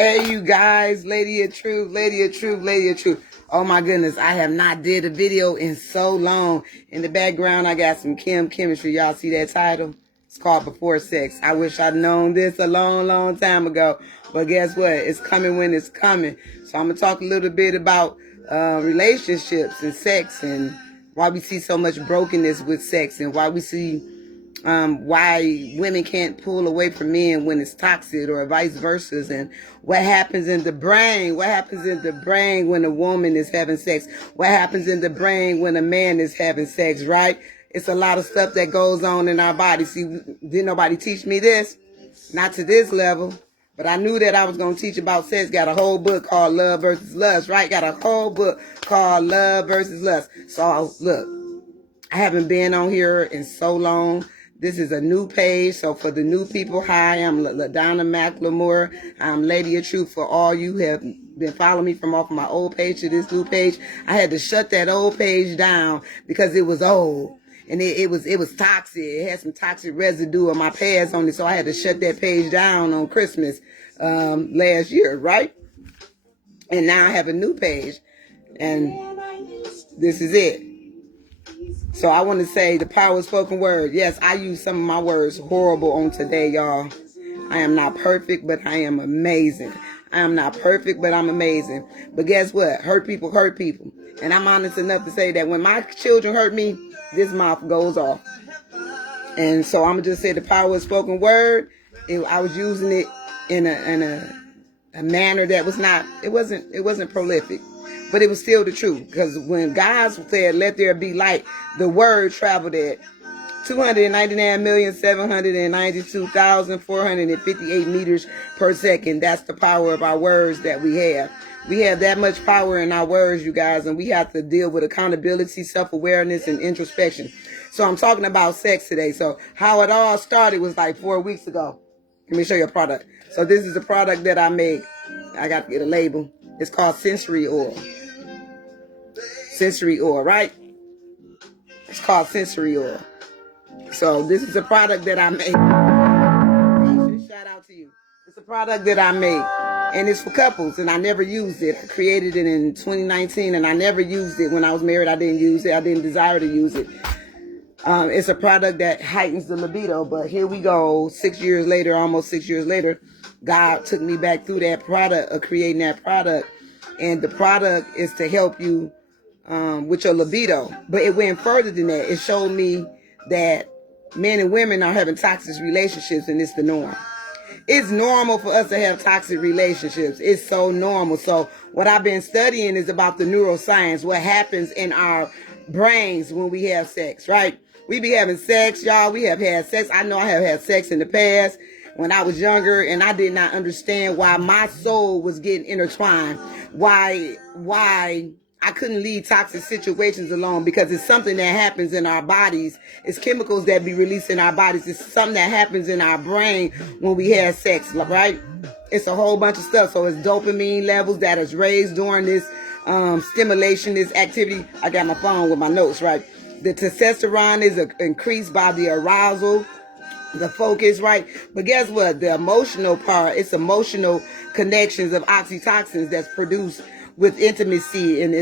Hey, you guys, Lady of Truth, Lady of Truth, Lady of Truth. Oh my goodness, I have not did a video in so long. In the background, I got some chemistry. Y'all see that title? It's called Before Sex. I wish I'd known this a long, long time ago. But guess what? It's coming when it's coming. So I'm going to talk a little bit about relationships and sex and why we see so much brokenness with sex and why we see why women can't pull away from men when it's toxic or vice versa, and what happens in the brain, when a woman is having sex, what happens in the brain when a man is having sex, right? It's a lot of stuff that goes on in our body. See, didn't nobody teach me this, not to this level, but I knew that I was going to teach about sex. Got a whole book called Love versus Lust, right? Got a whole book called Love versus Lust. So look, I haven't been on here in so long. This is a new page, so for the new people, hi, I'm LaDonna McLemore. I'm Lady of Truth. For all you have been following me from off my old page to this new page, I had to shut that old page down because it was old and it was toxic. It had some toxic residue of my past on it, so I had to shut that page down on Christmas last year, right? And now I have a new page, and this is it. So I want to say the power of spoken word. Yes, I use some of my words horrible on today, y'all. I am not perfect, but I am amazing. I am not perfect, but I'm amazing. But guess what? Hurt people hurt people. And I'm honest enough to say that when my children hurt me, this mouth goes off. And so I'm going to just say the power of spoken word. I was using it in a manner that was not, it wasn't prolific. But it was still the truth, because when God said, let there be light, the word traveled at 299,792,458 meters per second. That's the power of our words that we have. We have that much power in our words, you guys, and we have to deal with accountability, self-awareness, and introspection. So I'm talking about sex today. So how it all started was like 4 weeks ago. Let me show you a product. So this is a product that I make. I got to get a label. It's called Sensory Oil. Sensory Oil, right? It's called Sensory Oil. So this is a product that I make. Shout out to you. It's a product that I make, and it's for couples, and I never used it. I created it in 2019, and I never used it. When I was married, I didn't use it. I didn't desire to use it. It's a product that heightens the libido, but here we go, 6 years later, almost 6 years later, God took me back through that product of creating that product, and the product is to help you with your libido. But it went further than that. It showed me that men and women are having toxic relationships, and it's the norm. It's normal for us to have toxic relationships. It's so normal. So what I've been studying is about the neuroscience, what happens in our brains when we have sex, right? We be having sex, y'all. We have had sex. I know I have had sex in the past when I was younger, and I did not understand why my soul was getting intertwined. Why I couldn't leave toxic situations alone, because it's something that happens in our bodies. It's chemicals that be released in our bodies. It's something that happens in our brain when we have sex, right? It's a whole bunch of stuff. So it's dopamine levels that is raised during this stimulation, this activity. I got my phone with my notes, right? The testosterone is increased by the arousal, the focus, right? But guess what? The emotional part, it's emotional connections of oxytocins that's produced with intimacy, and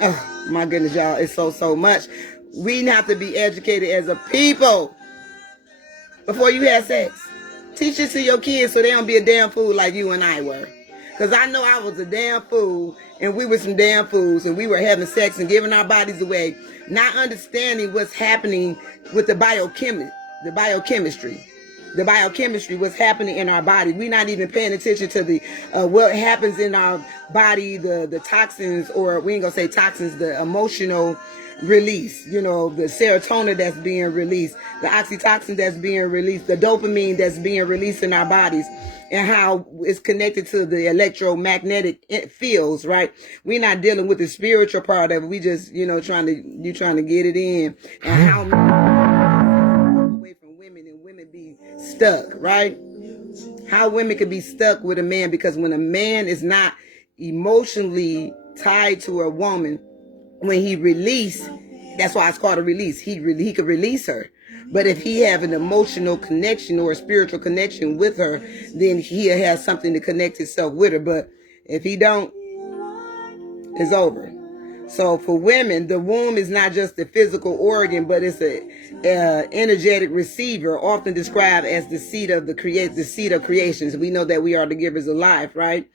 oh my goodness, y'all, it's so much. We have to be educated as a people before you have sex. Teach it to your kids so they don't be a damn fool like you and I were. Because I know I was a damn fool, and we were some damn fools, and we were having sex and giving our bodies away, not understanding what's happening with the biochemistry. The biochemistry, what's happening in our body. We're not even paying attention to the what happens in our body, the toxins, or we ain't gonna say toxins, the emotional release, the serotonin that's being released, the oxytocin that's being released, the dopamine that's being released in our bodies, and how it's connected to the electromagnetic fields, right? We're not dealing with the spiritual part of it. We just, trying to get it in, and how away from women, and women be stuck, right? How women could be stuck with a man, because when a man is not emotionally tied to a woman, when he release, that's why it's called a release. He could release her. But if he have an emotional connection or a spiritual connection with her, then he has something to connect himself with her. But if he don't, it's over. So for women, the womb is not just a physical organ, but it's a energetic receiver, often described as the seat of the seat of creations. We know that we are the givers of life, right?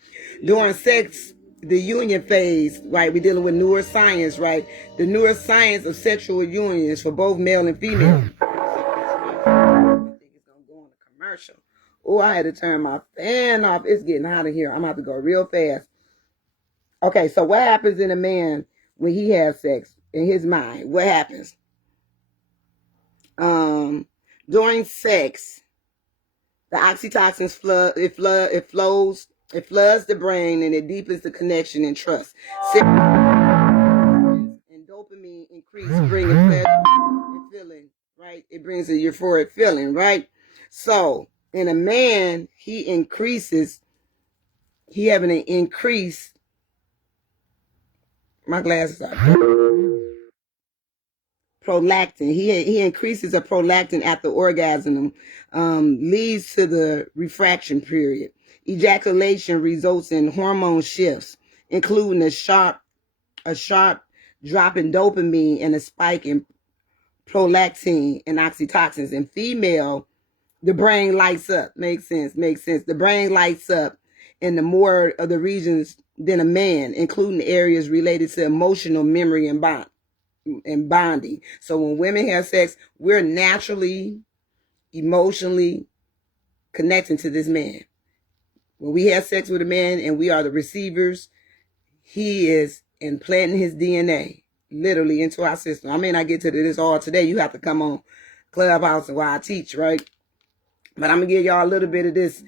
During sex, the union phase, right? We're dealing with neuroscience, right? The neuroscience of sexual unions for both male and female. I think it's gonna go on a commercial. Oh, I had to turn my fan off. It's getting hot in here. I'm gonna have to go real fast. Okay, so what happens in a man when he has sex in his mind? What happens? During sex, the oxytocin floods the brain, and it deepens the connection and trust. And dopamine increase, bringing pleasure and feeling, right? It brings a euphoric feeling, right? So in a man, he having an increase. My glasses are prolactin. He increases a prolactin after orgasm, leads to the refraction period. Ejaculation results in hormone shifts, including a sharp drop in dopamine and a spike in prolactin and oxytocins. In female, the brain lights up. Makes sense. The brain lights up in the more of the regions than a man, including areas related to emotional memory and bonding. So when women have sex, we're naturally, emotionally connecting to this man. When we have sex with a man and we are the receivers, he is implanting his DNA literally into our system. I may not get to this all today. You have to come on Clubhouse and while I teach, right? But I'm gonna give y'all a little bit of this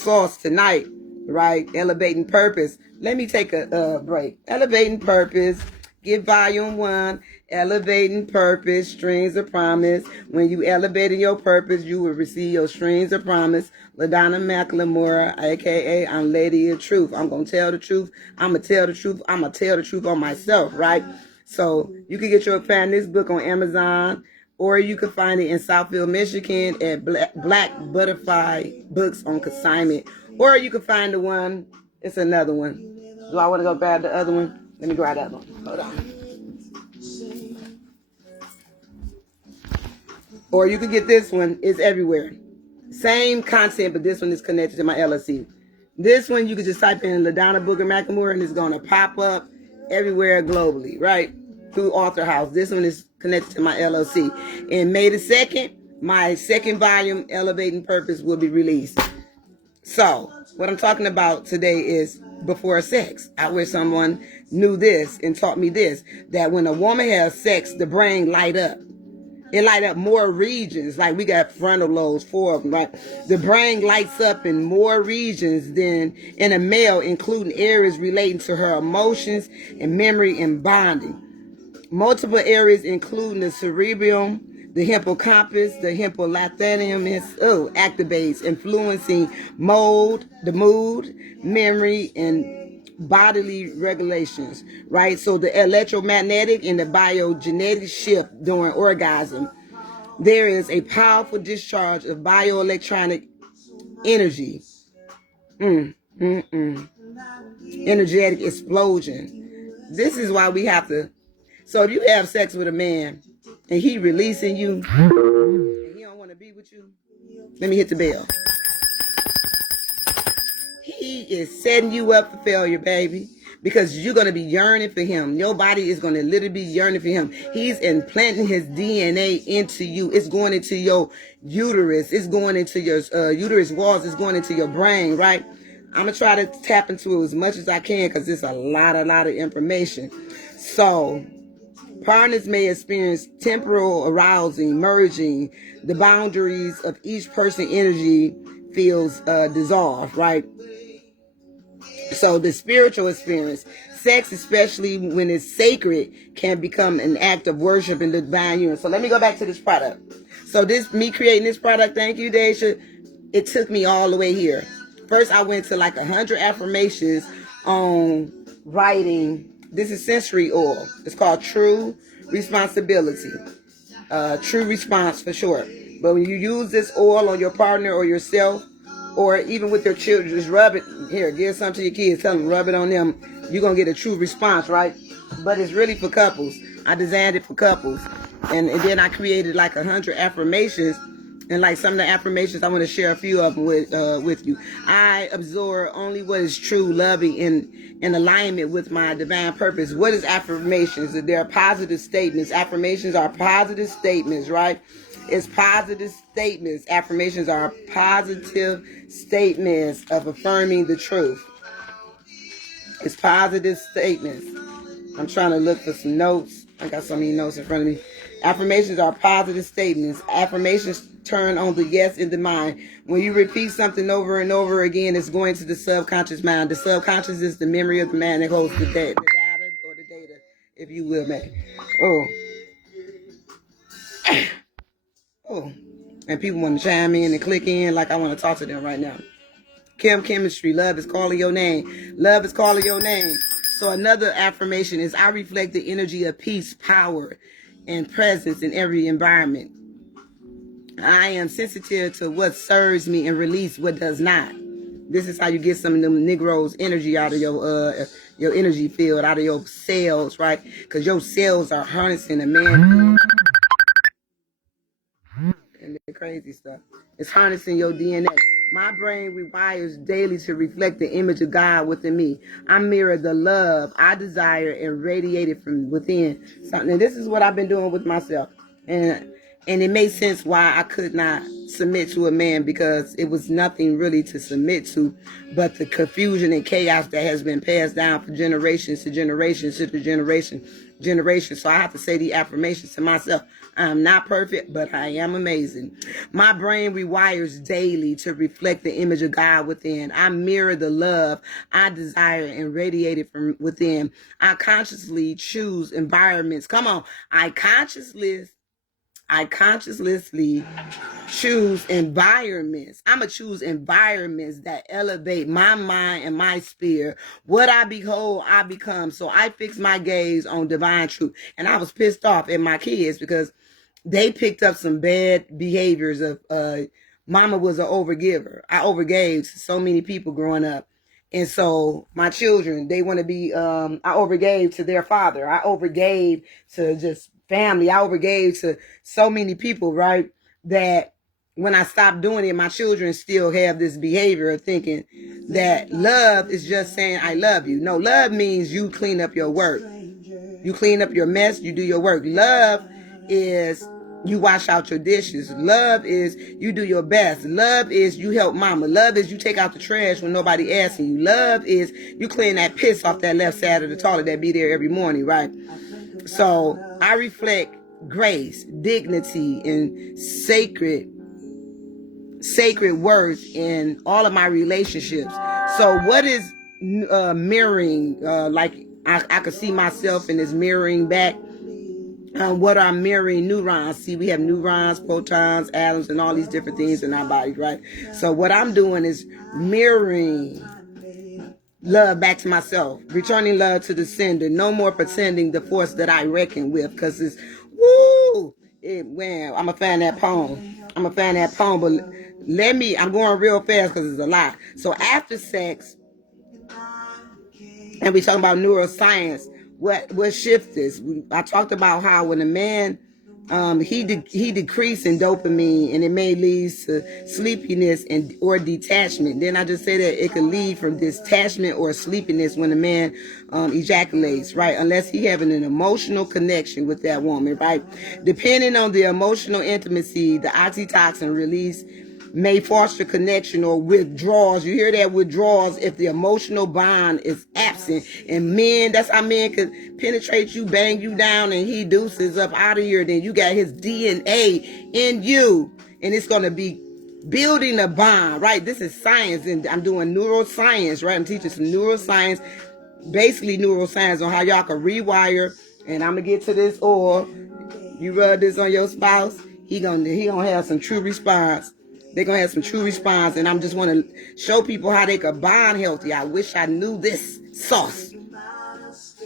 sauce tonight, right? Elevating purpose. Let me take a break. Elevating purpose. Get volume 1. Elevating purpose. Strings of promise. When you elevating your purpose, you will receive your strings of promise. LaDonna McLemore, aka I'm Lady of Truth. I'm gonna tell the truth. I'm gonna tell the truth. I'm gonna tell the truth on myself, right? So you can find this book on Amazon, or you can find it in Southfield, Michigan at Black Butterfly Books on consignment. Or you can find the one, it's another one. Do I want to go grab the other one? Let me grab that one. Hold on. Or you can get this one. It's everywhere. Same content, but this one is connected to my LLC. This one, you can just type in LaDonna Booker McLemore, and it's going to pop up everywhere globally, right? Through Author House. This one is connected to my LLC. And May the 2nd, my second volume, Elevating Purpose, will be released. So, what I'm talking about today is before sex. I wish someone knew this and taught me this, that when a woman has sex, the brain light up. It light up more regions. Like we got frontal lobes, 4 of them, right? The brain lights up in more regions than in a male, including areas relating to her emotions and memory and bonding. Multiple areas including the cerebellum, the hippocampus, the hypothalamus, activates, influencing the mood, memory, and bodily regulations, right? So the electromagnetic and the biogenetic shift during orgasm. There is a powerful discharge of bioelectronic energy. Energetic explosion. This is why we have to. So if you have sex with a man and he releasing you and he don't want to be with you, let me hit the bell. He is setting you up for failure, baby, because you're going to be yearning for him. Your body is going to literally be yearning for him. He's implanting his DNA into you. It's going into your uterus. It's going into your uterus walls. It's going into your brain, right? I'm going to try to tap into it as much as I can because it's a lot of information. So partners may experience temporal arousing, merging. The boundaries of each person's energy feels dissolved, right? So the spiritual experience, sex, especially when it's sacred, can become an act of worship in the divine union. So let me go back to this product. So me creating this product, thank you, Daisha, it took me all the way here. First, I went to like 100 affirmations on writing. This is sensory oil. It's called True Responsibility. true response for sure. But when you use this oil on your partner or yourself, or even with your children, just rub it. Here, give some to your kids. Tell them, rub it on them. You're going to get a true response, right? But it's really for couples. I designed it for couples. And then I created like 100 affirmations. And like some of the affirmations, I want to share a few of them with you. I absorb only what is true, loving, in alignment with my divine purpose. What is affirmations? They're positive statements. Affirmations are positive statements, right? It's positive statements. Affirmations are positive statements of affirming the truth. It's positive statements. I'm trying to look for some notes. I got so many notes in front of me. Affirmations are positive statements. Affirmations turn on the yes in the mind. When you repeat something over and over again, it's going to the subconscious mind. The subconscious is the memory of the man that holds the data or the data, if you will, man. Oh. Oh. And people want to chime in and click in like I want to talk to them right now. Chemistry, love is calling your name. Love is calling your name. So another affirmation is I reflect the energy of peace, power, and presence in every environment. I am sensitive to what serves me and release what does not. This is how you get some of them Negroes' energy out of your energy field, out of your cells, right? Because your cells are harnessing a man and the crazy stuff. It's harnessing your DNA. My brain rewires daily to reflect the image of God within me. I mirror the love I desire and radiate it from within. And this is what I've been doing with myself. And it made sense why I could not submit to a man, because it was nothing really to submit to but the confusion and chaos that has been passed down from generations to generations to the generation. So I have to say the affirmations to myself. I am not perfect, but I am amazing. My brain rewires daily to reflect the image of God within. I mirror the love I desire and radiate it from within. I consciously choose environments. Come on. I consciously choose environments. I'm going to choose environments that elevate my mind and my spirit. What I behold, I become. So I fix my gaze on divine truth. And I was pissed off at my kids because they picked up some bad behaviors of, mama was an overgiver. I overgave to so many people growing up. And so my children, they want to be, I overgave to their father. I overgave to just family. I overgave to so many people, right? That when I stopped doing it, my children still have this behavior of thinking that love is just saying, I love you. No, love means you clean up your work. You clean up your mess, you do your work. Love is you wash out your dishes. Love is you do your best. Love is you help mama. Love is you take out the trash when nobody asking you. Love is you clean that piss off that left side of the toilet that be there every morning, right? So I reflect grace, dignity, and sacred words in all of my relationships. So what is mirroring? Like I could see myself in this mirroring back. What are mirroring neurons? See, we have neurons, protons, atoms, and all these different things in our bodies, right? So what I'm doing is mirroring love back to myself, returning love to the sender. No more pretending the force that I reckon with, because it's man, I'm gonna find that poem. But I'm going real fast because it's a lot. So after sex, and we talking about neuroscience, what shifts this? I talked about how when a man he decreased in dopamine, and it may lead to sleepiness or detachment. Then I just say that it could lead from detachment or sleepiness when a man ejaculates, right? Unless he having an emotional connection with that woman, right? Depending on the emotional intimacy, the oxytocin release may foster connection or withdrawals. You hear that? Withdrawals if the emotional bond is absent. And men, that's how men could penetrate you, bang you down, and he deuces up out of here. Then you got his DNA in you, and it's going to be building a bond, right? This is science, and I'm doing neuroscience, right? I'm teaching some neuroscience, basically neuroscience on how y'all can rewire. And I'm going to get to this oil. You rub this on your spouse, he gonna have some true response. They're going to have some true response. And I'm just want to show people how they could bond healthy. I wish I knew this sauce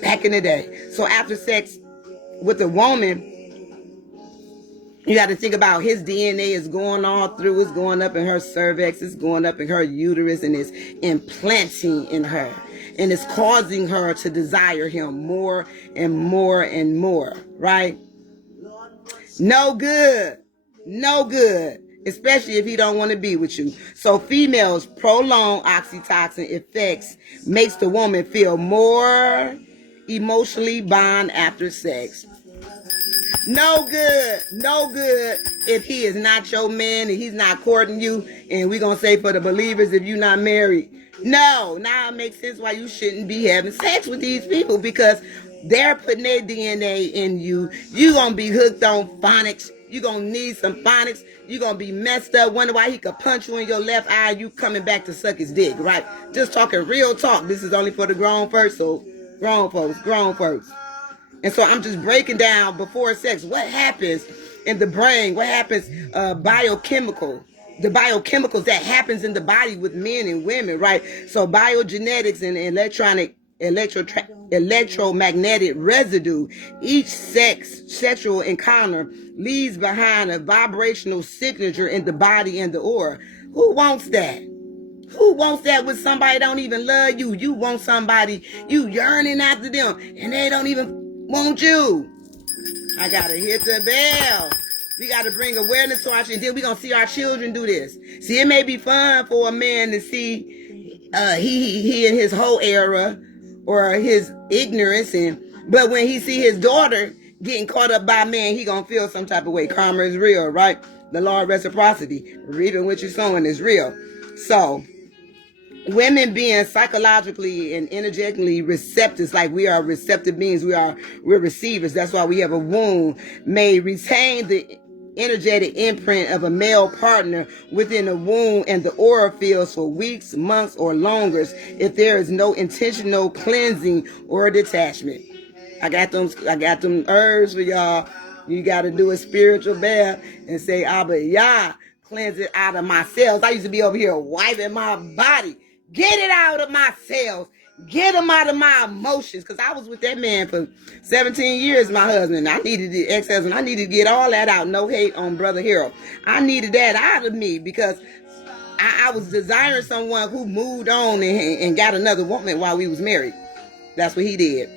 back in the day. So after sex with a woman, You got to think about his DNA is going all through. It's going up in her cervix. It's going up in her uterus, and it's implanting in her. And it's causing her to desire him more and more and more, right? No good. No good. Especially if he don't want to be with you. So females, prolonged oxytocin effects makes the woman feel more emotionally bond after sex. No good. No good if he is not your man and he's not courting you. And we're going to say for the believers, if you're not married. No. Now it makes sense why you shouldn't be having sex with these people, because they're putting their DNA in you. You're going to be hooked on phonics. You're going to need some phonics. You're going to be messed up. Wonder why he could punch you in your left eye. You coming back to suck his dick, right? Just talking real talk. This is only for the grown folks. So grown folks. And so I'm just breaking down before sex what happens in the brain, what happens biochemical, the biochemicals that happens in the body with men and women, right? So biogenetics and electromagnetic residue. Each sexual encounter leaves behind a vibrational signature in the body and the aura. Who wants that? Who wants that when somebody don't even love you? You want somebody, you yearning after them, and they don't even want you. I gotta hit the bell. We gotta bring awareness to our children. Then we gonna see our children do this. See, it may be fun for a man to see he in his whole era or his ignorance, but when he see his daughter getting caught up by a man, he gonna feel some type of way. Karma is real, right? The law of reciprocity. Reaping what you're sowing is real. So women being psychologically and energetically receptive, like we are receptive beings, we're receivers. That's why we have a womb, may retain the energetic imprint of a male partner within the womb and the aura fields for weeks, months, or longer if there is no intentional cleansing or detachment. I got them herbs for y'all. You got to do a spiritual bath and say, Abba, Yah, cleanse it out of my cells. I used to be over here wiping my body. Get it out of my cells. Get them out of my emotions. Because I was with that man for 17 years, my husband. I needed the ex-husband. I needed to get all that out. No hate on Brother Harold. I needed that out of me because I was desiring someone who moved on and got another woman while we was married. That's what he did.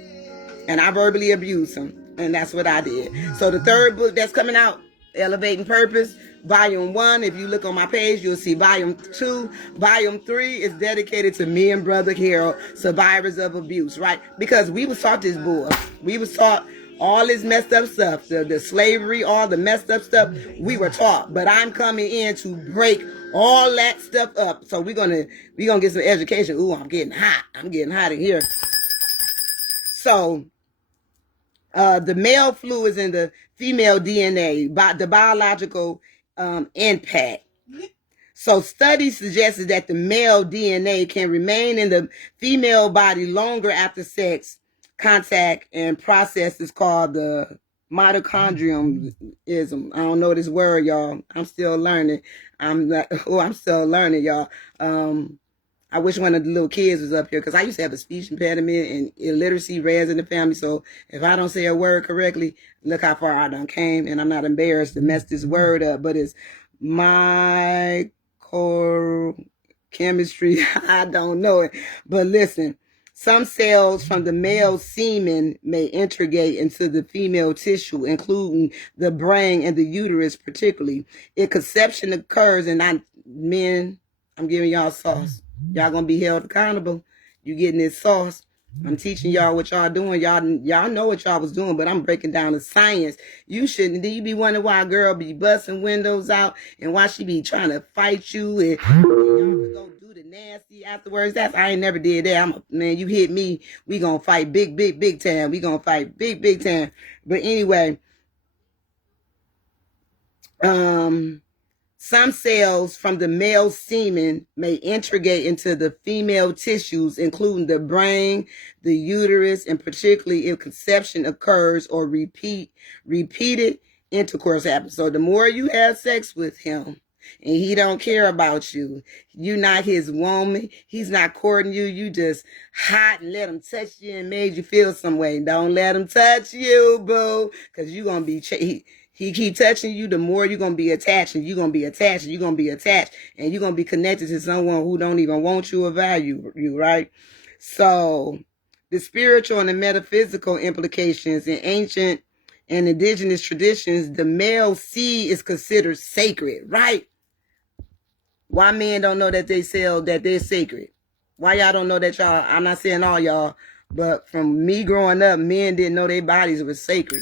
And I verbally abused him. And that's what I did. So the third book that's coming out, Elevating Purpose, Volume 1. If you look on my page, you'll see Volume 2. Volume 3 is dedicated to me and Brother Harold, survivors of abuse, right? Because we was taught this bull. We was taught all this messed up stuff, the slavery, all the messed up stuff we were taught. But I'm coming in to break all that stuff up. So we're gonna get some education. Ooh, I'm getting hot. I'm getting hot in here. So the male fluids in the female DNA, the biological impact. So studies suggested that the male DNA can remain in the female body longer after sex contact, and process is called the mitochondrialism. I don't know this word, y'all. I'm still learning. I'm still learning, y'all. I wish one of the little kids was up here because I used to have a speech impediment and illiteracy res in the family. So if I don't say a word correctly, look how far I done came. And I'm not embarrassed to mess this word up, but it's microchemistry. I don't know it. But listen, some cells from the male semen may integrate into the female tissue, including the brain and the uterus particularly. If conception occurs and men, I'm giving y'all sauce. Y'all gonna be held accountable. You getting this sauce. I'm teaching y'all what y'all doing. Y'all know what y'all was doing, but I'm breaking down the science. You shouldn't. You be wondering why a girl be busting windows out and why she be trying to fight you and y'all go do the nasty afterwards. I ain't never did that. Man, you hit me, we gonna fight big time. We gonna fight big time. But anyway, some cells from the male semen may integrate into the female tissues, including the brain, the uterus, and particularly if conception occurs or repeated intercourse happens. So the more you have sex with him and he don't care about you, you're not his woman, he's not courting you, you just hot and let him touch you and made you feel some way. Don't let him touch you, boo, because you're going to be... He keep touching you, the more you're going to be attached, and you're going to be attached, and you're going to be attached, and you're going to be connected to someone who don't even want you or value you, right? So the spiritual and the metaphysical implications in ancient and indigenous traditions, the male seed is considered sacred, right? Why men don't know that they're sacred? Why y'all don't know that y'all, I'm not saying all y'all, but from me growing up, men didn't know their bodies were sacred.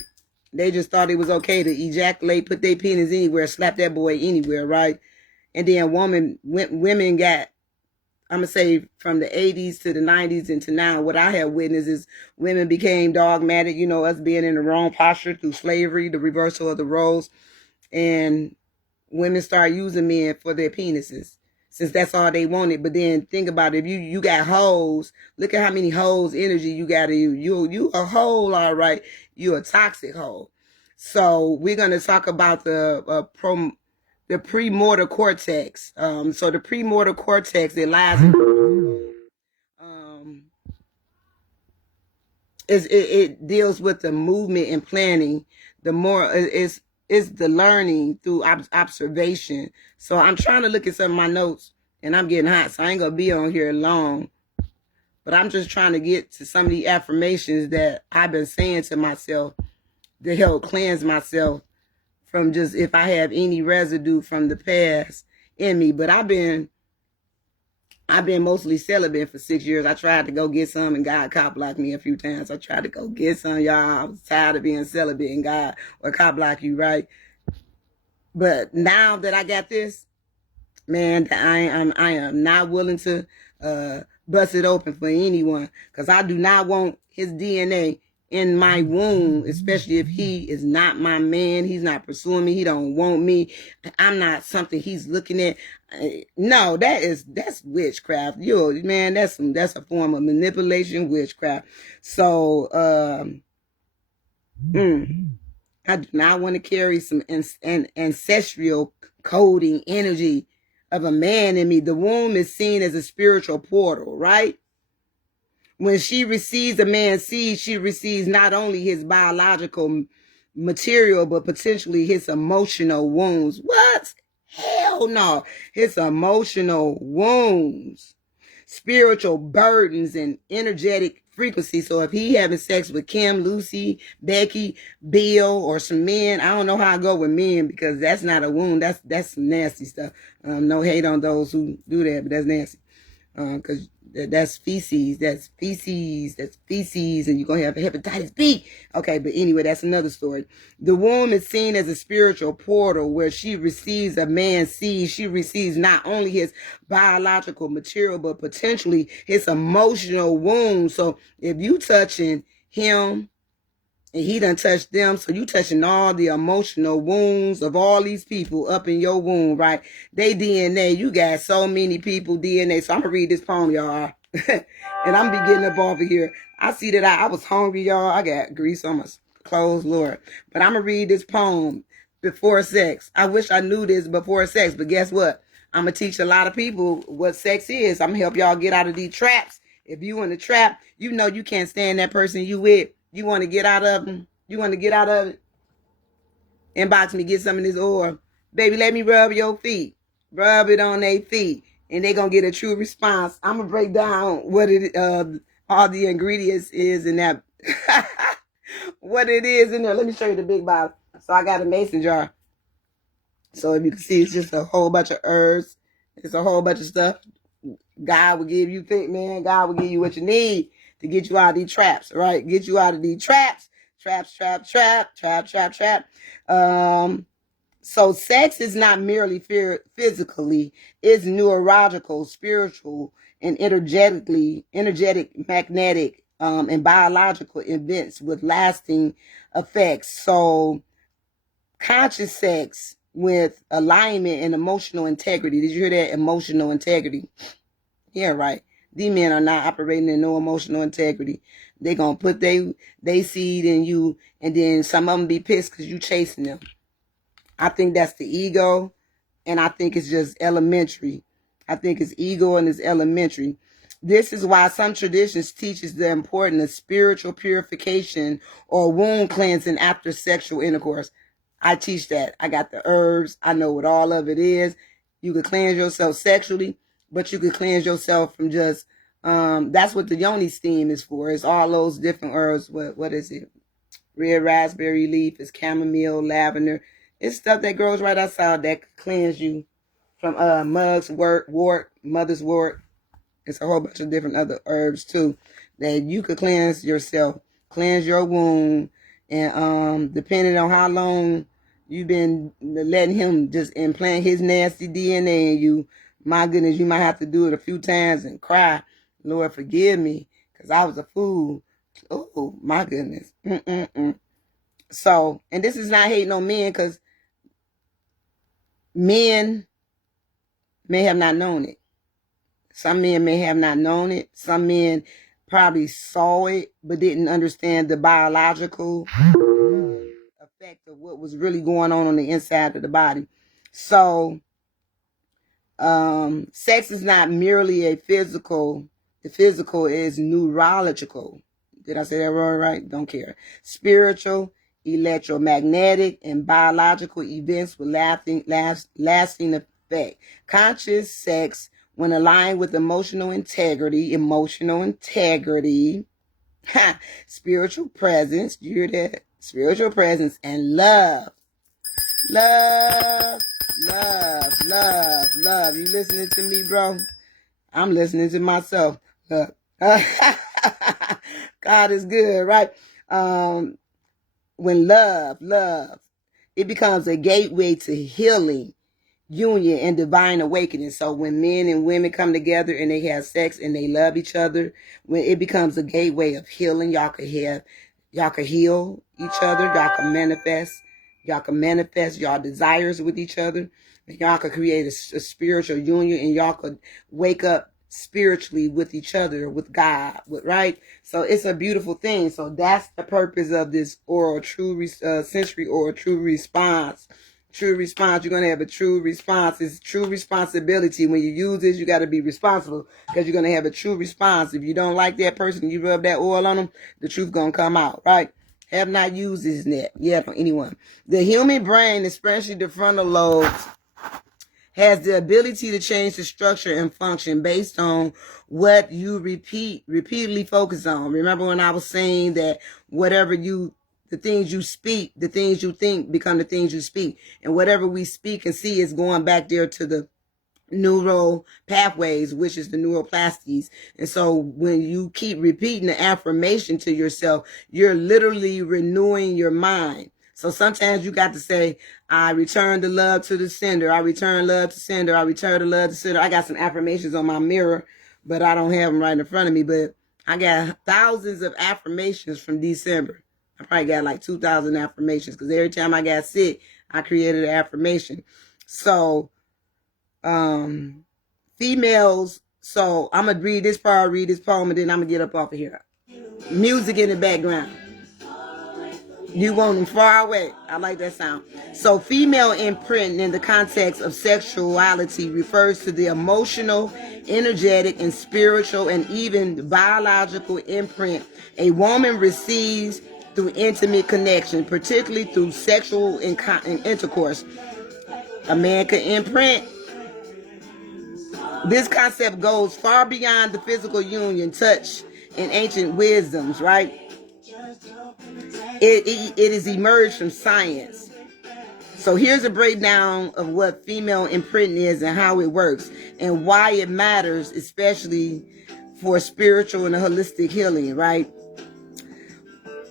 They just thought it was okay to ejaculate, put their penis anywhere, slap that boy anywhere, right? And then women got, I'm going to say from the 80s to the 90s and to now, what I have witnessed is women became dogmatic, you know, us being in the wrong posture through slavery, the reversal of the roles, and women start using men for their penises since that's all they wanted. But then think about it, if you got hoes, look at how many hoes energy you got in you. You a hole, all right. You a toxic hole. So we're gonna talk about the premortal cortex. So the premortal cortex, it lies it deals with the movement and planning. The more is the learning through observation. So I'm trying to look at some of my notes, and I'm getting hot, so I ain't gonna be on here long. But I'm just trying to get to some of the affirmations that I've been saying to myself to help cleanse myself from just if I have any residue from the past in me. But I've been mostly celibate for 6 years. I tried to go get some, and God cop blocked me a few times. I tried to go get some, y'all. I was tired of being celibate, and God will cop block you, right? But now that I got this, man, I am not willing to bust it open for anyone, because I do not want his DNA in my womb, especially if he is not my man. He's not pursuing me. He don't want me. I'm not something he's looking at. No, that's witchcraft. Man, that's a form of manipulation, witchcraft. So I do not want to carry some ancestral coding energy of a man in me. The womb is seen as a spiritual portal, right? When she receives a man's seed, she receives not only his biological material, but potentially his emotional wounds. What? Hell no. His emotional wounds, spiritual burdens, and energetic frequency. So if he having sex with Kim, Lucy, Becky, Bill, or some men, I don't know how I go with men, because that's not a wound. That's some nasty stuff. No hate on those who do that, but that's nasty. Because that's feces, and you're going to have hepatitis B. Okay, but anyway, that's another story. The womb is seen as a spiritual portal where she receives a man's seed. She receives not only his biological material, but potentially his emotional wound. So if you touching him, and he done touched them, so you touching all the emotional wounds of all these people up in your womb, right? They DNA, you got so many people DNA. So I'm gonna read this poem, y'all. And I'm be getting up off of here. I see that I was hungry, y'all. I got grease on my clothes, Lord. But I'm gonna read this poem before sex. I wish I knew this before sex, but guess what? I'm gonna teach a lot of people what sex is. I'm gonna help y'all get out of these traps. If you in a trap, you know you can't stand that person you with. You want to get out of them? You want to get out of it? Inbox me, get some of this oil. Baby, let me rub your feet. Rub it on their feet. And they're going to get a true response. I'm going to break down what all the ingredients is in that. What it is in there. Let me show you the big bottle. So I got a mason jar. So if you can see, it's just a whole bunch of herbs. It's a whole bunch of stuff. God will give you, God will give you what you need to get you out of these traps, right? Get you out of these traps. Trap. So sex is not merely physically, it's neurological, spiritual, and energetic, magnetic, and biological events with lasting effects. So conscious sex with alignment and emotional integrity. Did you hear that? Emotional integrity. Yeah, right. These men are not operating in no emotional integrity. They gonna put they seed in you, and then some of them be pissed because you chasing them. I think that's the ego, and I think it's just elementary. I think it's ego and it's elementary. This is why some traditions teaches the importance of spiritual purification or wound cleansing after sexual intercourse. I teach that. I got the herbs. I know what all of it is. You can cleanse yourself sexually, but you can cleanse yourself from just, that's what the yoni steam is for. It's all those different herbs. What is it? Red raspberry leaf, it's chamomile, lavender. It's stuff that grows right outside that can cleanse you from mother's wort. It's a whole bunch of different other herbs too that you could cleanse yourself, cleanse your wound, and depending on how long you've been letting him just implant his nasty DNA in you, my goodness, you might have to do it a few times and cry, Lord, forgive me, because I was a fool. Oh, my goodness. So, and this is not hating on men, because men may have not known it. Some men may have not known it. Some men probably saw it, but didn't understand the biological effect of what was really going on the inside of the body. So, sex is not merely a physical. The physical is neurological. Did I say that wrong? Right? Don't care. Spiritual, electromagnetic, and biological events with lasting effect. Conscious sex, when aligned with emotional integrity, spiritual presence, you hear that? Spiritual presence and love. Love. You listening to me, bro? I'm listening to myself. God is good, right? When love, it becomes a gateway to healing, union, and divine awakening. So when men and women come together and they have sex and they love each other, when it becomes a gateway of healing, y'all can heal each other, y'all can manifest y'all desires with each other, and y'all could create a spiritual union, and y'all could wake up spiritually with each other, with God, right? So it's a beautiful thing. So that's the purpose of this sensory oral true response. True response, you're going to have a true response. It's true responsibility. When you use this, you got to be responsible, because you're going to have a true response. If you don't like that person, you rub that oil on them, the truth going to come out, right? Have not used this yet for anyone. The human brain, especially the frontal lobes, has the ability to change the structure and function based on what you repeatedly focus on. Remember when I was saying that the things you speak, the things you think become the things you speak. And whatever we speak and see is going back there to the neural pathways, which is the neuroplasties. And so when you keep repeating the affirmation to yourself, you're literally renewing your mind. So sometimes you got to say, I return the love to the sender. I return love to sender. I return the love to sender. I got some affirmations on my mirror, but I don't have them right in front of me. But I got thousands of affirmations from December. I probably got like 2,000 affirmations, because every time I got sick, I created an affirmation. So, females, so I'm gonna read this poem, and then I'm gonna get up off of here. Music in the background. You want them far away. I like that sound. So female imprint in the context of sexuality refers to the emotional, energetic, and spiritual, and even biological imprint a woman receives through intimate connection, particularly through sexual intercourse. A man can imprint. This concept goes far beyond the physical union, touch, and ancient wisdoms, right? It is emerged from science. So here's a breakdown of what female imprinting is and how it works and why it matters, especially for spiritual and holistic healing, right?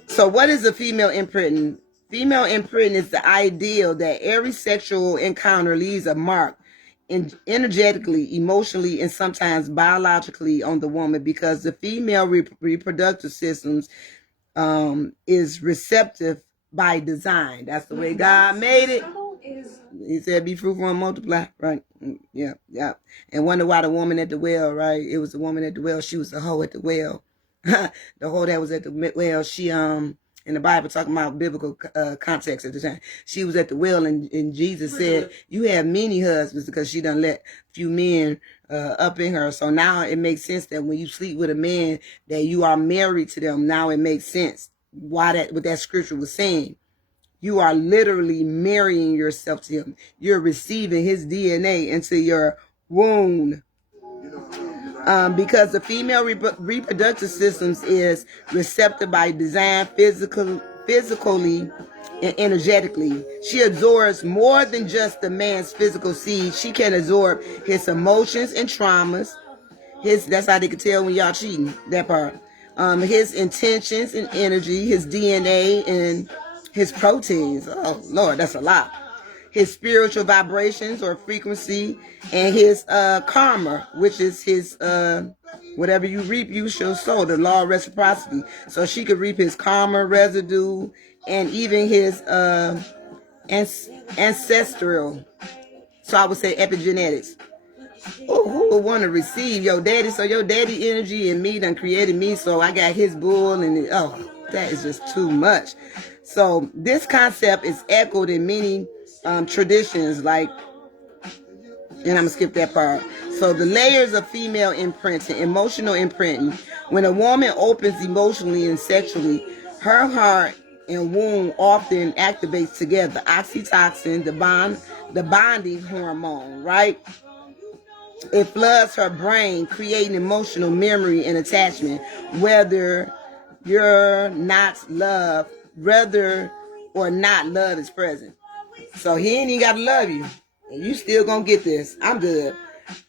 So what is a female imprinting? Female imprinting is the ideal that every sexual encounter leaves a mark energetically, emotionally, and sometimes biologically on the woman, because the female reproductive systems is receptive by design. That's the way God made it. He said, be fruitful and multiply, right? Yeah. And wonder why the woman at the well, right? It was the woman at the well. She was the hoe at the well. The hoe that was at the well, she, in the Bible, talking about biblical context at the time, she was at the well, and Jesus said, you have many husbands, because she done let few men up in her. So now it makes sense that when you sleep with a man, that you are married to them. Now it makes sense what that scripture was saying. you are literally marrying yourself to him. You're receiving his DNA into your womb. Because the female reproductive systems is receptive by design, physically and energetically. She absorbs more than just the man's physical seed. She can absorb his emotions and traumas. That's how they can tell when y'all cheating, that part. His intentions and energy, his DNA and his proteins. Oh Lord, that's a lot. His spiritual vibrations or frequency, and his karma, which is his whatever you reap, you shall sow, the law of reciprocity. So she could reap his karma residue and even his ancestral. So I would say epigenetics. Oh, who would want to receive your daddy? So your daddy energy and me done created me, so I got his bull, and that is just too much. So this concept is echoed in many traditions, like, and I'm gonna skip that part. So the layers of female imprinting, emotional imprinting. When a woman opens emotionally and sexually, her heart and womb often activates together. Oxytocin, the bonding hormone, right? It floods her brain, creating emotional memory and attachment, whether you're not love, whether or not love is present. So he ain't even got to love you. And you still gonna get this. I'm good.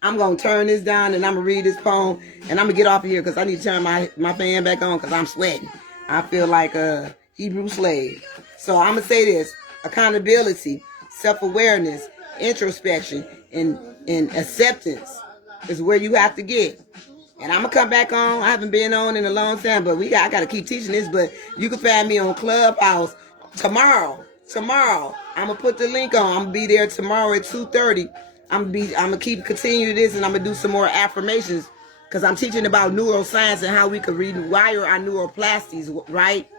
I'm gonna turn this down and I'm gonna read this poem and I'm gonna get off of here because I need to turn my fan back on because I'm sweating. I feel like a Hebrew slave. So I'm gonna say this: accountability, self-awareness, introspection, and acceptance is where you have to get. And I'm gonna come back on. I haven't been on in a long time, but I gotta keep teaching this. But you can find me on Clubhouse tomorrow. I'm gonna put the link on. I'm gonna be there tomorrow at 2:30. I'm gonna continue this, and I'm gonna do some more affirmations because I'm teaching about neuroscience and how we could rewire our neuroplasties, right?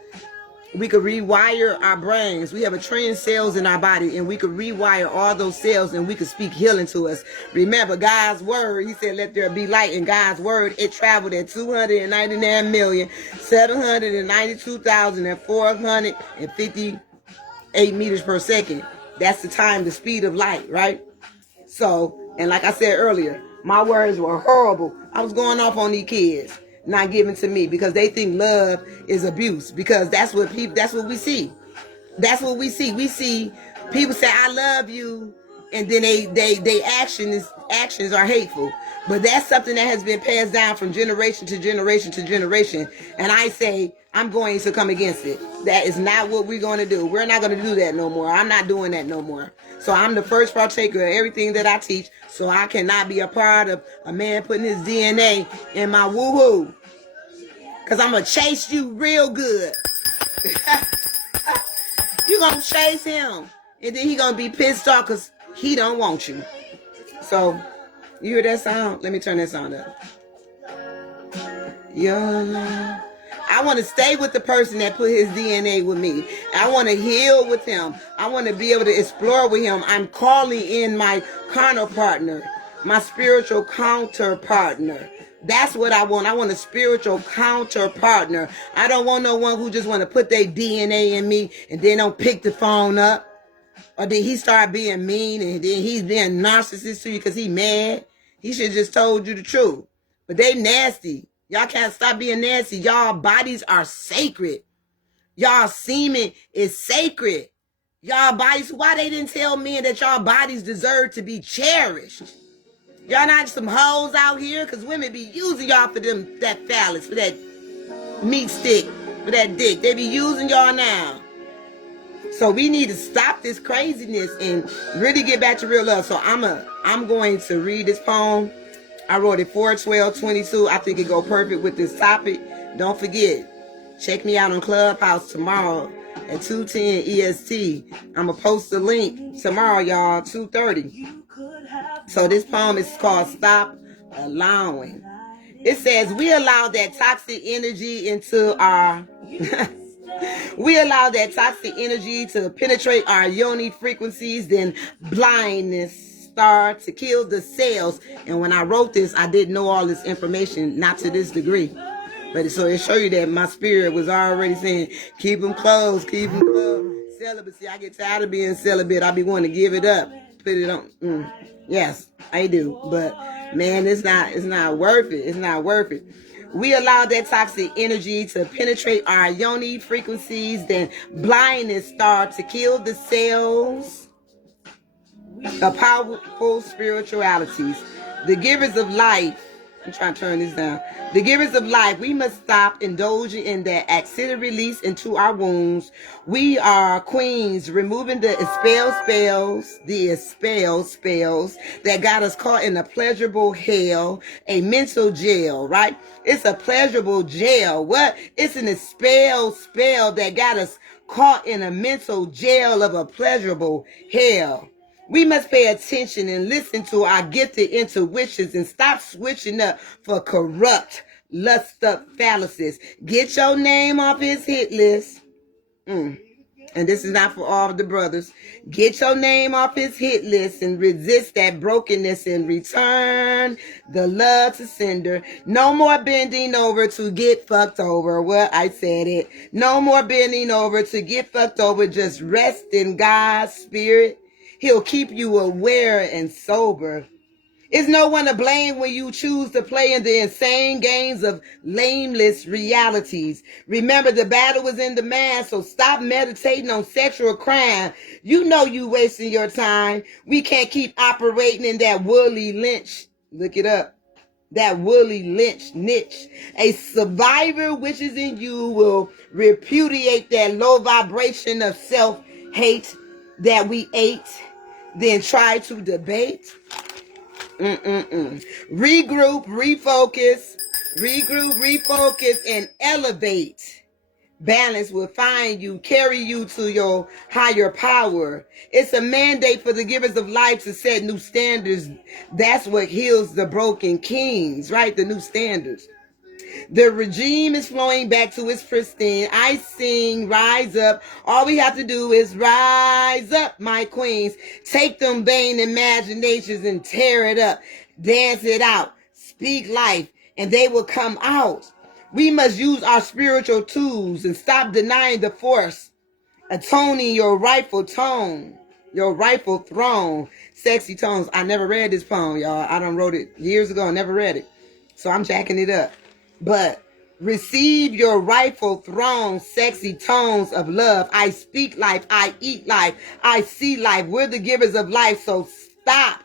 We could rewire our brains. We have 1 trillion cells in our body, and we could rewire all those cells, and we could speak healing to us. Remember, God's word, he said, let there be light. In God's word, it traveled at 299,792,458 meters per second. That's the time, the speed of light, right? So, and like I said earlier, my words were horrible. I was going off on these kids not giving to me because they think love is abuse, because that's what we see. That's what we see. We see people say, I love you, and then they actions are hateful. But that's something that has been passed down from generation to generation to generation. And I say, I'm going to come against it. That is not what we're going to do. We're not going to do that no more. I'm not doing that no more. So I'm the first partaker of everything that I teach. So I cannot be a part of a man putting his DNA in my woohoo. Because I'm going to chase you real good. You're going to chase him. And then he going to be pissed off because he don't want you. So, you hear that sound? Let me turn that sound up. Yeah. I want to stay with the person that put his DNA with me. I want to heal with him. I want to be able to explore with him. I'm calling in my carnal partner, my spiritual counter partner. That's what I want. I want a spiritual counter partner. I don't want no one who just want to put their DNA in me and then don't pick the phone up. Or then he start being mean and then he's being narcissist to you because he mad. He should just told you the truth. But they nasty. Y'all can't stop being nasty. Y'all bodies are sacred. Y'all semen is sacred. Y'all bodies, why they didn't tell men that y'all bodies deserve to be cherished? Y'all not some hoes out here, because women be using y'all for that phallus, for that meat stick, for that dick. They be using y'all now. So we need to stop this craziness and really get back to real love. So I'm going to read this poem. I wrote it 4/12/22. I think it go perfect with this topic. Don't forget, check me out on Clubhouse tomorrow at 2:10 EST. I'm going to post the link tomorrow, y'all, 2:30. So this poem is called Stop Allowing. It says, we allow that toxic energy into our... We allow that toxic energy to penetrate our yoni frequencies, then blindness start to kill the cells. And when I wrote this, I didn't know all this information, not to this degree. But so it show you that my spirit was already saying, keep them closed, keep them closed. celibacy. I get tired of being celibate. I be wanting to give it up, put it on. Yes, I do. But man, it's not worth it. It's not worth it. We allow that toxic energy to penetrate our yoni frequencies, then blindness start to kill the cells of powerful spiritualities. The givers of life, I'm trying to turn this down. The givers of life, we must stop indulging in that acid release into our wounds. We are queens, removing the spells that got us caught in a pleasurable hell, a mental jail, right? It's a pleasurable jail. What? It's an spell that got us caught in a mental jail of a pleasurable hell. We must pay attention and listen to our gifted intuitions and stop switching up for corrupt, lust-up fallacies. Get your name off his hit list. And this is not for all of the brothers. Get your name off his hit list and resist that brokenness and return the love to sender. No more bending over to get fucked over. Well, I said it. No more bending over to get fucked over. Just rest in God's spirit. He'll keep you aware and sober. Is no one to blame when you choose to play in the insane games of lameless realities. Remember, the battle is in the man, so stop meditating on sexual crime. You know you wasting your time. We can't keep operating in that Willie Lynch. Look it up. That Willie Lynch niche. A survivor which is in you will repudiate that low vibration of self-hate that we ate, then try to debate. Regroup, refocus, and elevate. Balance will find you, carry you to your higher power. It's a mandate for the givers of life to set new standards. That's what heals the broken kings, right? The new standards. The regime is flowing back to its pristine. I sing, rise up. All we have to do is rise up, my queens. Take them vain imaginations and tear it up. Dance it out. Speak life, and they will come out. We must use our spiritual tools and stop denying the force. Atoning your rightful tone, your rightful throne. Sexy tones. I never read this poem, y'all. I done wrote it years ago. I never read it. So I'm jacking it up. But receive your rightful throne, sexy tones of love. I speak life. I eat life. I see life. We're the givers of life. So stop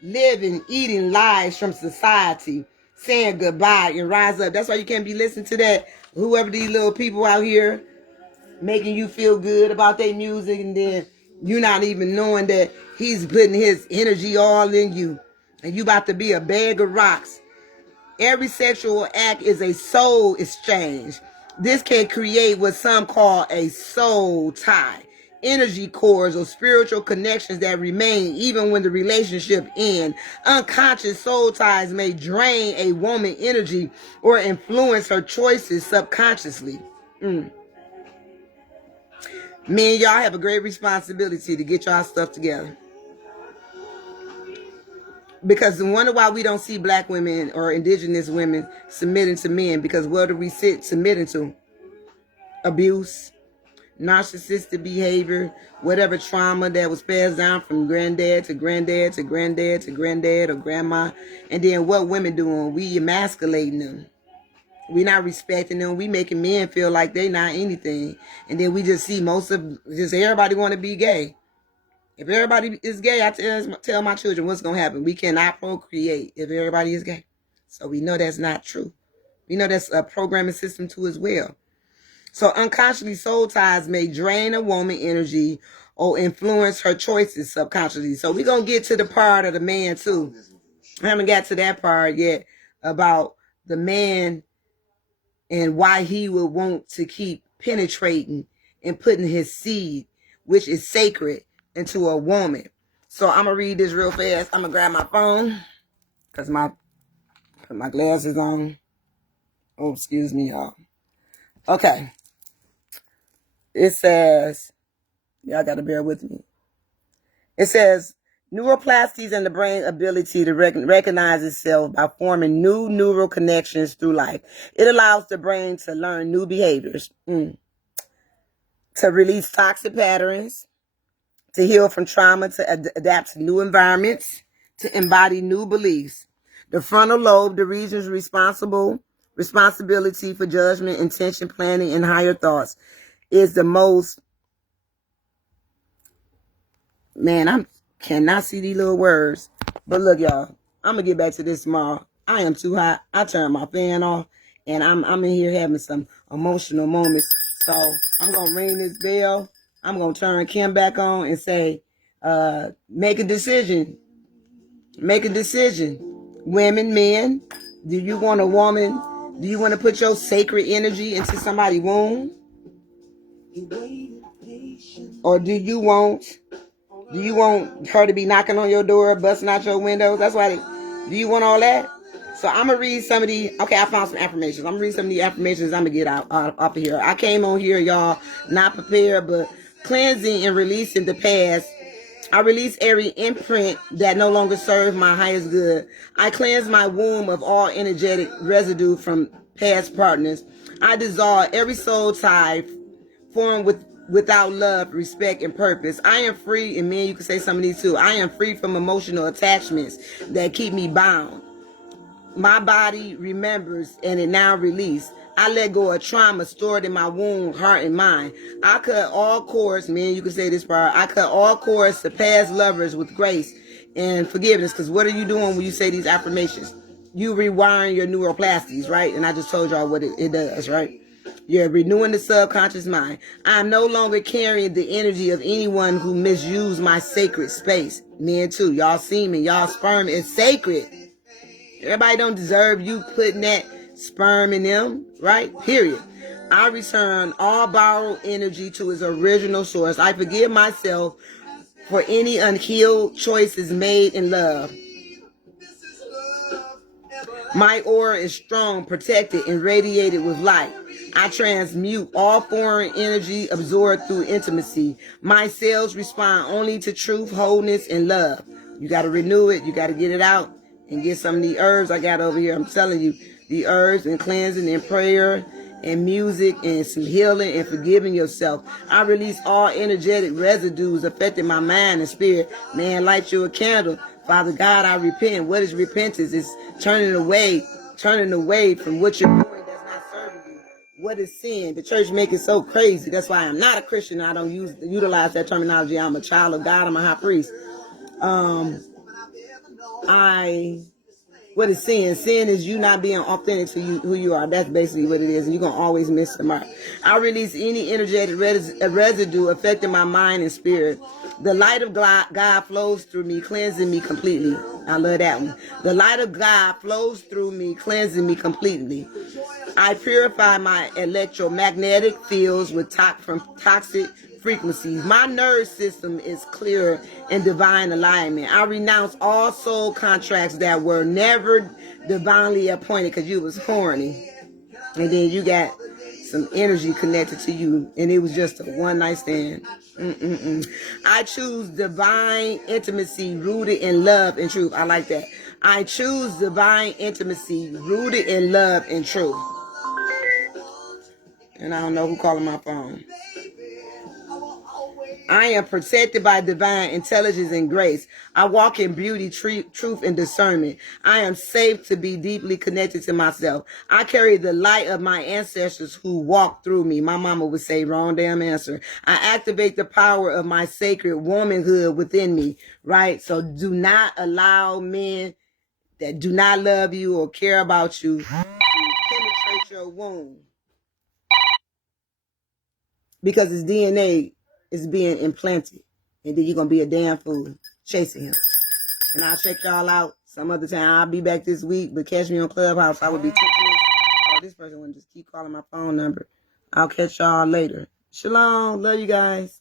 living, eating lies from society, saying goodbye and rise up. That's why you can't be listening to that. Whoever these little people out here making you feel good about their music, and then you're not even knowing that he's putting his energy all in you. And you about to be a bag of rocks. Every sexual act is a soul exchange. This can create what some call a soul tie. Energy cords or spiritual connections that remain even when the relationship ends. Unconscious soul ties may drain a woman's energy or influence her choices subconsciously. Men, y'all have a great responsibility to get y'all stuff together. Because the wonder why we don't see black women or indigenous women submitting to men, because what do we sit submitting to? Abuse, narcissistic behavior, whatever trauma that was passed down from granddad to granddad to granddad to granddad or grandma. And then what women doing? We emasculating them. We not respecting them. We making men feel like they not anything. And then we just see just everybody want to be gay. If everybody is gay, I tell my children what's going to happen. We cannot procreate if everybody is gay. So we know that's not true. We know that's a programming system too as well. So unconsciously, soul ties may drain a woman's energy or influence her choices subconsciously. So we're going to get to the part of the man too. I haven't got to that part yet about the man and why he would want to keep penetrating and putting his seed, which is sacred, into a woman. So I'm gonna read this real fast. I'm gonna grab my phone because put my glasses on. Oh, excuse me, y'all. Okay. It says, y'all gotta bear with me. It says, neuroplasties and the brain ability to recognize itself by forming new neural connections through life. It allows the brain to learn new behaviors. to release toxic patterns, to heal from trauma, to adapt to new environments, to embody new beliefs. The frontal lobe, the regions responsibility for judgment, intention, planning, and higher thoughts, is the most, man, I cannot see these little words. But look, y'all, I'm going to get back to this tomorrow. I am too hot. I turned my fan off, and I'm in here having some emotional moments. So I'm going to ring this bell. I'm going to turn Kim back on and say, make a decision. Make a decision. Women, men, do you want a woman? Do you want to put your sacred energy into somebody's womb? Or do you want her to be knocking on your door, busting out your windows? That's why do you want all that? So I'm going to read some of the, okay, I found some affirmations. I'm going to read some of the affirmations I'm going to get out of here. I came on here, y'all, not prepared, but cleansing and releasing the past. I release every imprint that no longer serves my highest good. I cleanse my womb of all energetic residue from past partners. I dissolve every soul tie formed without love, respect, and purpose. I am free, and men, you can say some of these too. I am free from emotional attachments that keep me bound. My body remembers, and it now released. I let go of trauma stored in my womb, heart, and mind. I cut all cords, man, you can say this part. I cut all cords to past lovers with grace and forgiveness. Because what are you doing when you say these affirmations? You rewiring your neuroplasties, right? And I just told y'all what it does, right? You're renewing the subconscious mind. I'm no longer carrying the energy of anyone who misused my sacred space. Men too. Y'all semen, y'all sperm is sacred. Everybody don't deserve you putting that sperm in them, right? Period. I return all borrowed energy to its original source. I forgive myself for any unhealed choices made in love. My aura is strong, protected, and radiated with light. I transmute all foreign energy absorbed through intimacy. My cells respond only to truth, wholeness, and love. You got to renew it. You got to get it out and get some of the herbs I got over here. I'm telling you, the herbs and cleansing and prayer and music and some healing and forgiving yourself. I release all energetic residues affecting my mind and spirit. Man, light you a candle. Father God, I repent. What is repentance? It's turning away from what you're doing that's not serving you. What is sin? The church make it so crazy. That's why I'm not a Christian. I don't utilize that terminology. I'm a child of God. I'm a high priest. What is sin? Sin is you not being authentic to you, who you are. That's basically what it is. And you're going to always miss the mark. I release any energetic residue affecting my mind and spirit. The light of God flows through me, cleansing me completely. I love that one. The light of God flows through me, cleansing me completely. I purify my electromagnetic fields from toxic frequencies. My nerve system is clear in divine alignment. I renounce all soul contracts that were never divinely appointed because you was horny. And then you got some energy connected to you, and it was just a one-night stand. I choose divine intimacy rooted in love and truth. I like that. I choose divine intimacy rooted in love and truth. And I don't know who calling my phone. I am protected by divine intelligence and grace. I walk in beauty, truth, and discernment. I am safe to be deeply connected to myself. I carry the light of my ancestors who walked through me. My mama would say, wrong damn answer. I activate the power of my sacred womanhood within me, right? So do not allow men that do not love you or care about you to penetrate your womb. Because his DNA is being implanted. And then you're going to be a damn fool chasing him. And I'll check y'all out some other time. I'll be back this week, but catch me on Clubhouse. I will be teaching this. Oh, this person want to just keep calling my phone number. I'll catch y'all later. Shalom. Love you guys.